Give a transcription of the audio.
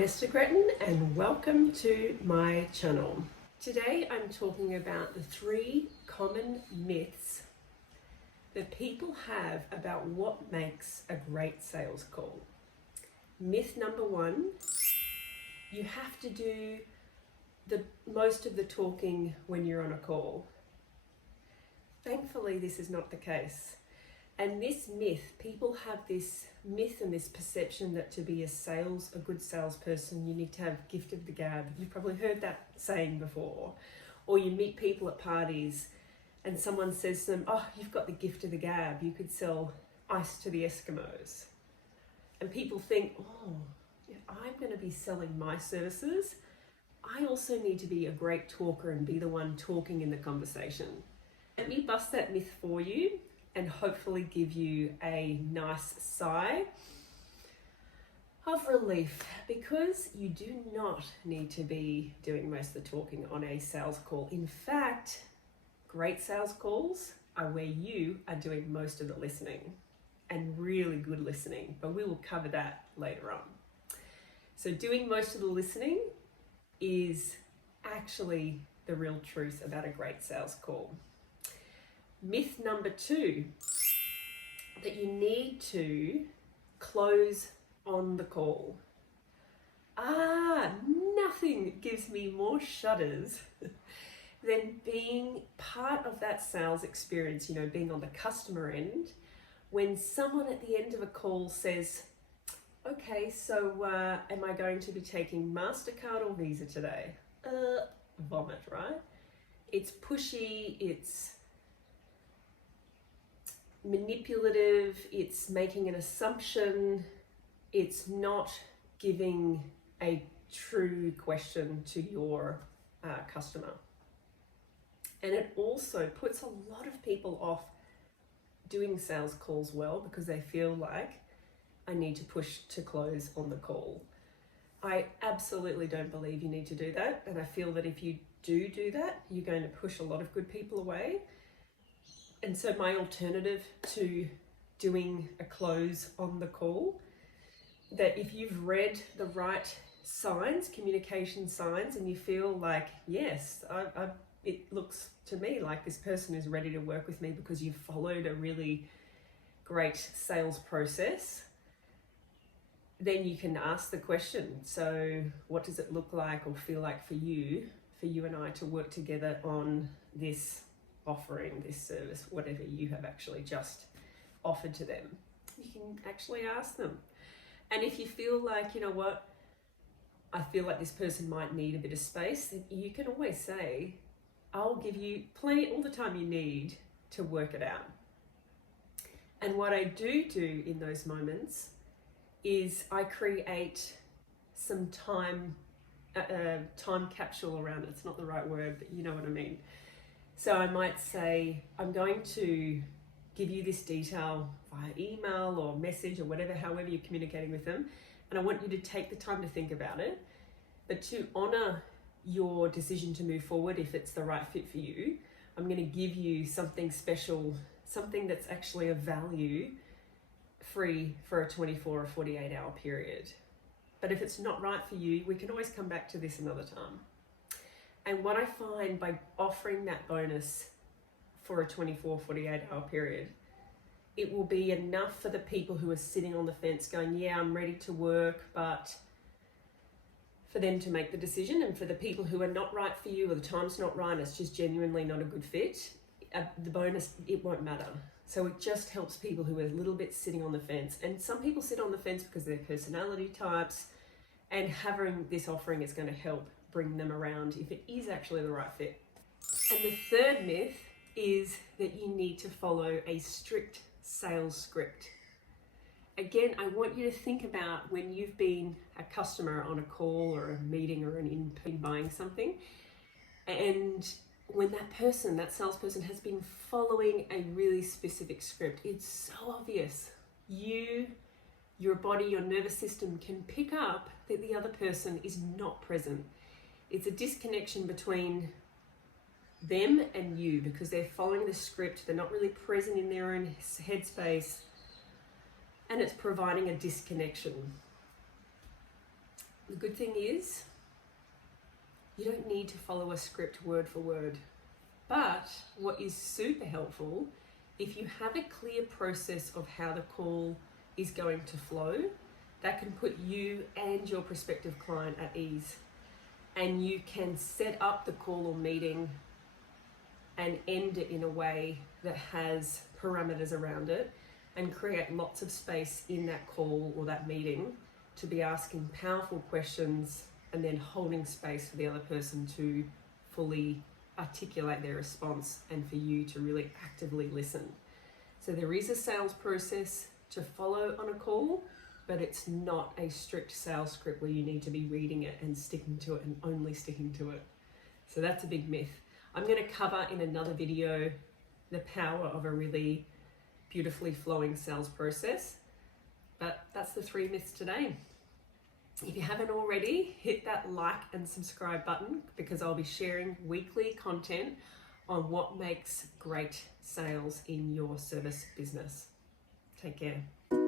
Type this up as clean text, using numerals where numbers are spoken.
I'm Esther Gretton and welcome to my channel. Today I'm talking about the 3 common myths that people have about what makes a great sales call. Myth number 1, you have to do most of the talking when you're on a call. Thankfully, this is not the case. And this myth, people have this myth and this perception that to be a good salesperson, you need to have gift of the gab. You've probably heard that saying before. Or you meet people at parties and someone says to them, oh, you've got the gift of the gab. You could sell ice to the Eskimos. And people think, oh, if I'm going to be selling my services, I also need to be a great talker and be the one talking in the conversation. Let me bust that myth for you and hopefully give you a nice sigh of relief, because you do not need to be doing most of the talking on a sales call. In fact, great sales calls are where you are doing most of the listening, and really good listening, but we will cover that later on. So doing most of the listening is actually the real truth about a great sales call. Myth number 2, that you need to close on the call. Nothing gives me more shudders than being part of that sales experience, being on the customer end, when someone at the end of a call says, okay, so am I going to be taking MasterCard or Visa today? Vomit, right? It's pushy, it's manipulative, it's making an assumption, it's not giving a true question to your customer. And it also puts a lot of people off doing sales calls well, because they feel like, I need to push to close on the call. I absolutely don't believe you need to do that, and I feel that if you do that, you're going to push a lot of good people away. And so my alternative to doing a close on the call, that if you've read the right signs, communication signs, and you feel like, yes, it looks to me like this person is ready to work with me because you've followed a really great sales process, then you can ask the question. So what does it look like or feel like for you and I to work together on this offering, this service, whatever you have actually just offered to them? You can actually ask them. And if you feel like, you know what, I feel like this person might need a bit of space, then you can always say, I'll give you all the time you need to work it out. And what I do in those moments is I create some time capsule around it. It's not the right word, but you know what I mean. So I might say, I'm going to give you this detail via email or message or whatever, however you're communicating with them. And I want you to take the time to think about it. But to honor your decision to move forward, if it's the right fit for you, I'm going to give you something special, something that's actually of value, free for a 24 or 48 hour period. But if it's not right for you, we can always come back to this another time. And what I find by offering that bonus for a 24, 48 hour period, it will be enough for the people who are sitting on the fence going, yeah, I'm ready to work, but for them to make the decision. And for the people who are not right for you, or the time's not right, it's just genuinely not a good fit, the bonus, it won't matter. So it just helps people who are a little bit sitting on the fence. And some people sit on the fence because they're personality types, and having this offering is going to help bring them around if it is actually the right fit. And the third myth is that you need to follow a strict sales script. Again, I want you to think about when you've been a customer on a call or a meeting or in buying something, and when that salesperson has been following a really specific script. It's so obvious. Your body, your nervous system can pick up that the other person is not present. It's a disconnection between them and you, because they're following the script. They're not really present in their own headspace, and it's providing a disconnection. The good thing is you don't need to follow a script word for word. But what is super helpful, if you have a clear process of how the call is going to flow, that can put you and your prospective client at ease. And you can set up the call or meeting and end it in a way that has parameters around it and create lots of space in that call or that meeting to be asking powerful questions and then holding space for the other person to fully articulate their response and for you to really actively listen. So there is a sales process to follow on a call, but it's not a strict sales script where you need to be reading it and sticking to it and only sticking to it. So that's a big myth. I'm going to cover in another video the power of a really beautifully flowing sales process, but that's the 3 myths today. If you haven't already, hit that like and subscribe button because I'll be sharing weekly content on what makes great sales in your service business. Take care.